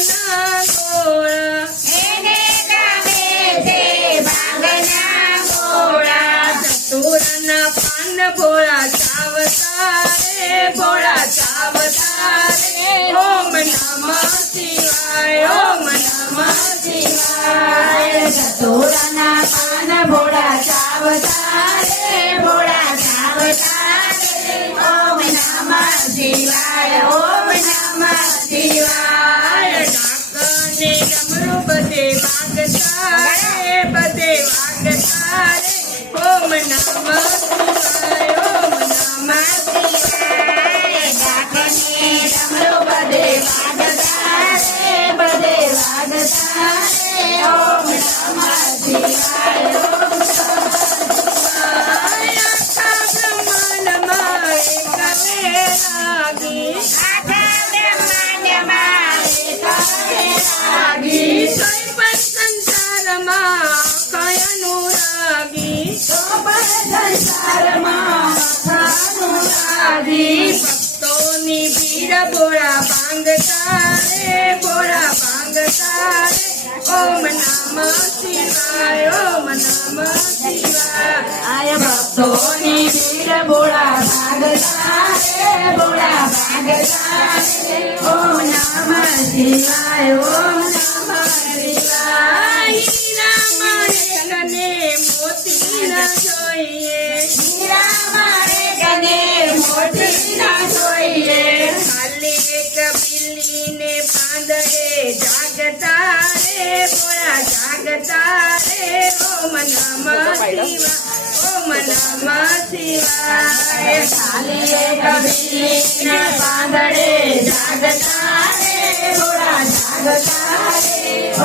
ભાંગના ગોળા એને ગમે છે ભાંગના ગોળા. ધતુરાના પાન ભોળા ચાવતા રે ભોળા ચાવતા રે ઓમ નમઃ શિવાય ઓમ નમઃ શિવાય. ધતુરાના પાન ભોળા ચાવતા રે ભોળા ચાવતા રે ઓમ નમઃ શિવાય ઓમ નમઃ શિવાય. ઢાકને ડમરુ બધે વાગતા રે બધે વાગતા રે ઓમ નમઃ શિવાય ઓમ નમઃ શિવાય. ઢાકને ડમરુ બધે વાગતા રે બધે વાગતા રે ઓમ નમઃ શિવાય ઓમ નમઃ શિવાય. આખા બ્રહ્માંડમાં એક લાગી આખા બ્રહ્માંડમાં એક લાગી. સોય પણ સંસારમાં કયાનું લાગી તો પણ સંસારમાં અનુરાગી. ભક્તોની ભીડ ભોળા ભાંગતા રે ભોળા ભાંગતા રે ઓમ નમઃ શિવાય ઓમ નમઃ શિવાય. આય ભક્તોની ભીડ ભોળા ભાગતા રે ભોળા ભાગતા રે ઓમ નમઃ શિવાય ઓમ નમઃ શિવાય. હીરા માણેકને મોતી ન જોઈએ હીરામાં એકને મોતી ના જોઈએ. ખાલી એક બિલ્લીને પાંદડે જાગતા રે ભોળા જાગતા રે ઓમ નમઃ શિવાય ઓમ નમઃ શિવાય. ખાલી એક બિલ્લીને પાંદડે જાગતા રે ભોળા જાગતા રે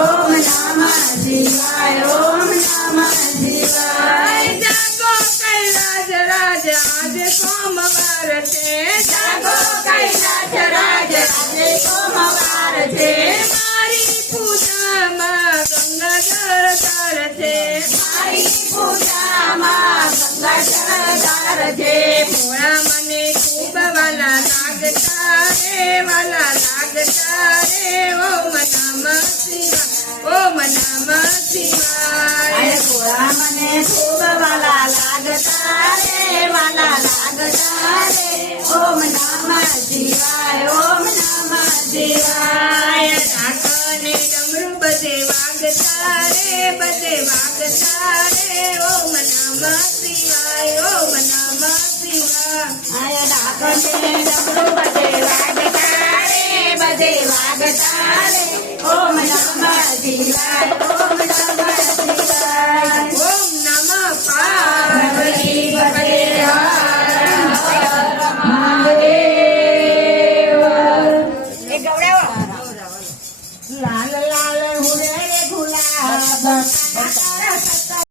ઓમ નમઃ શિવાય ઓમ નમઃ શિવાય. જાગો કૈલાસ રાજ આજે સોમવાર છે જાગો કૈલાસ રાજ આજે સોમવાર છે. મારી પૂજામાં ગંગાજળ તરશે મારી પૂજામાં ગંગાજળ છે. ભોળા મને ખૂબ વાલા લાગતા રે વાલા લાગતા રે ઓમ નમઃ શિવાય ઓમ નમઃ શિવાય. અરે ભોળા મને ખૂબ વાલા લાગતા રે વાલા લાગતા રે ઓમ નમઃ શિવાય ઓમ નમઃ શિવાય. ઢાકને ડમરુ બધે વાગતા રે બધે વાગતા રે ઓમ નમઃ શિવાય ઓમ નમઃ શિવાય. આય ડાકને ડમરુ બધે વાગતા રે બધે વાગતા રે ઓમ નમઃ શિવાય ઓમ નમઃ